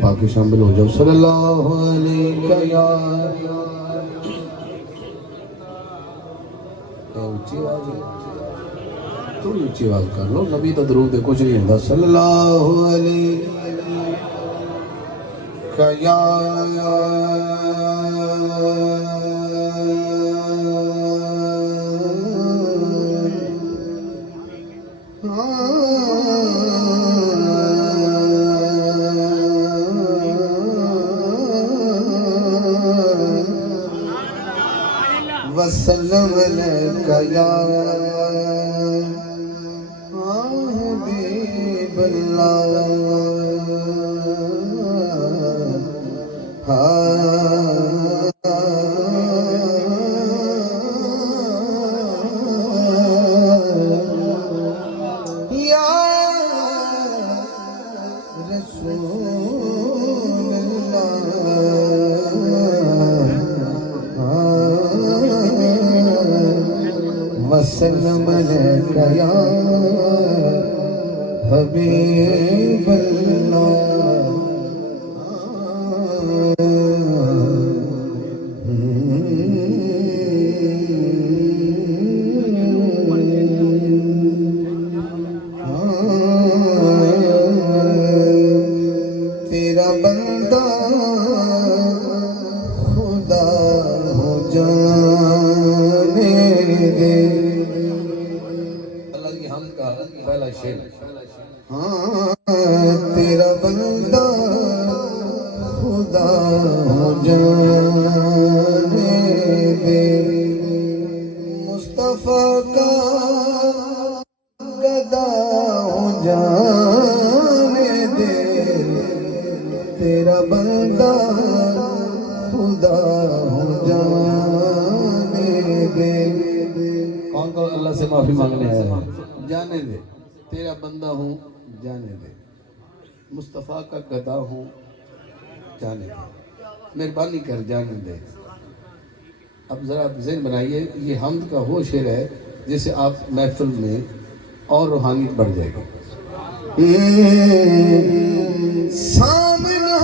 پاک شامل ہو جاؤ. صلی اللہ علیہ یا اونچی آواز ہے، تھوڑی اونچی آواز کر لو. نبی دا درود کچھ نہیں ہوتا. صلی اللہ علیہ یا وسلم علیکہ یا حبیب اللہ. یا رسول وسلم علیکہ یا حبیب اللہ. تیرا بندہ خدا ہو جانے دے. اللہ کی حمد کا پہلا شعر. تیرا بندہ خدا ہو جانے دے. مصطفیٰ کا گدا ہو جانے دے. تیرا بندہ خدا ہو جانے دے. کون کون اللہ سے معافی مانگنے آیا ہے؟ جانے دے. تیرا بندہ ہوں جانے دے. مصطفیٰ کا گدا ہوں جانے دے. مہربانی کر جانے دے. اب ذرا آپ ذہن بنائیے، یہ حمد کا وہ شعر ہے جسے آپ محفل میں اور روحانیت بڑھ جائے گی. سامنا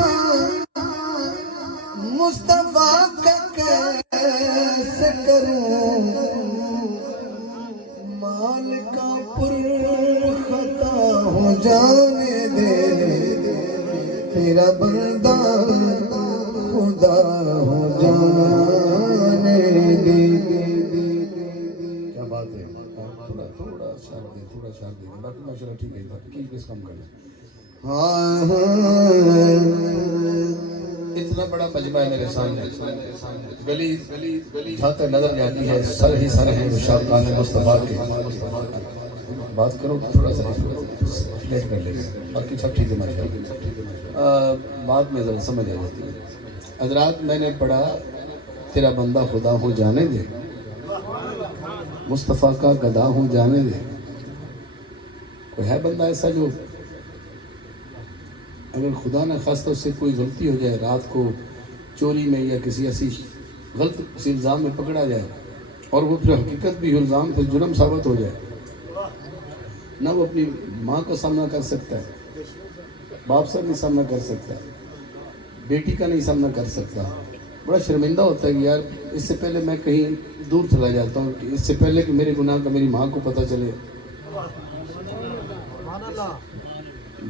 مصطفیٰ کا کیسے کروں، مال کا پر خطا ہو جانے دے. تیرا بندہ خدا ہو جانے دے. کیا بات ہے. تھوڑا شار دے، تھوڑا شار دے. باقی ماشاءاللہ ٹھیک ہے. باقی کس کام کرنا. اتنا بڑا مجمع ہے میرے سامنے. گلی جہاں تک نظر جاتی ہے سر ہی سر ہیں شاہکان مصطفیٰ کے. بات کرو تھوڑا سا فلیٹ کر لے گا. باقی سب ٹھیک ہے ماشاءاللہ. بات میں ذرا سمجھ آ جاتی ہے. حضرات میں نے پڑھا تیرا بندہ خدا ہو جانے دے. مصطفیٰ کا گدا ہوں جانے دے. کوئی ہے بندہ ایسا جو اگر خدا نہ خواستہ اس سے کوئی غلطی ہو جائے، رات کو چوری میں یا کسی ایسی غلط کسی الزام میں پکڑا جائے اور وہ پھر حقیقت بھی الزام پھر جرم ثابت ہو جائے، نہ وہ اپنی ماں کا سامنا کر سکتا ہے، باپ سے نہیں سامنا کر سکتا، بیٹی کا نہیں سامنا کر سکتا. بڑا شرمندہ ہوتا ہے کہ یار اس سے پہلے میں کہیں دور چلا جاتا ہوں، اس سے پہلے کہ میرے گناہ کا میری ماں کو پتہ چلے.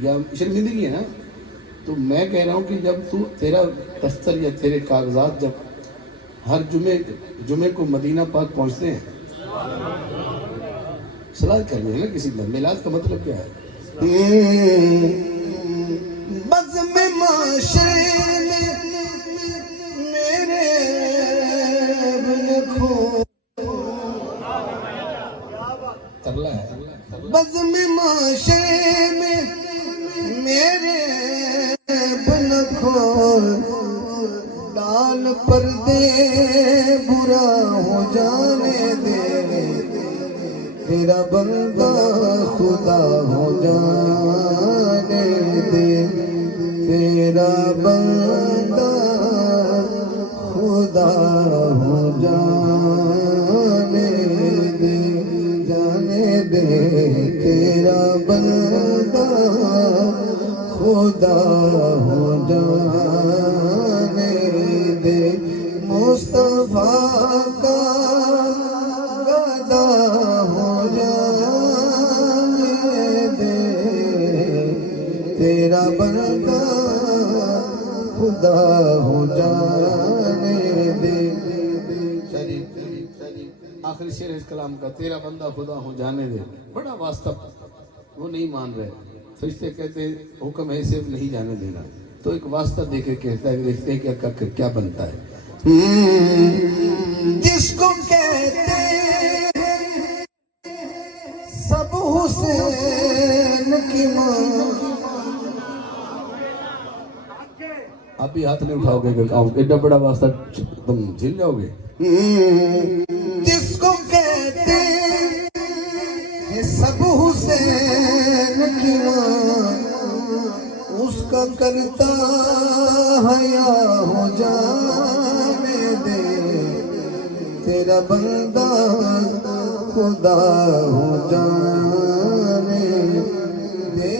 یا شرمندگی ہے نا. تو میں کہہ رہا ہوں کہ جب تیرا دفتر یا تیرے کاغذات جب ہر جمعے کو مدینہ پاک پہنچتے ہیں، صلاح کرنی ہے نا کسی پر. میلاد کا مطلب کیا ہے؟ بزم معاشرے میں میرے بن کھو ترلا ہے. بزم معاشرے میں میرے بن کھول ڈال پردے برا ہو جانے دے. تیرا بندہ خدا ہو جانے دے. تیرا بندہ خدا ہو جانے دے. جانے دے. تیرا بندہ خدا ہو جانے دے، مصطفیٰ کا گدا ہو جانے دے، تیرا بندہ خدا ہو جانے دے۔ آخری شعر اس کلام کا، تیرا بندہ خدا ہو جانے دے، بڑا واسطہ، وہ نہیں مان رہے، فرشتے کہتے حکم ہے صرف نہیں جانے دینا، تو ایک واسطہ دے کے کہتا ہے، دیکھتے ہیں کیا بنتا ہے۔ جس کو کہتے سب حسین کی ماں، آپ بھی ہاتھ نہیں اٹھاؤ گے کہ ایڈا بڑا واسطہ تم جھیل جاؤ گے۔ جس کو کہتے سب حسین کی ماں، اس کا کرتا حیا ہو جانے دے، تیرا بندہ خدا ہو جانے دے،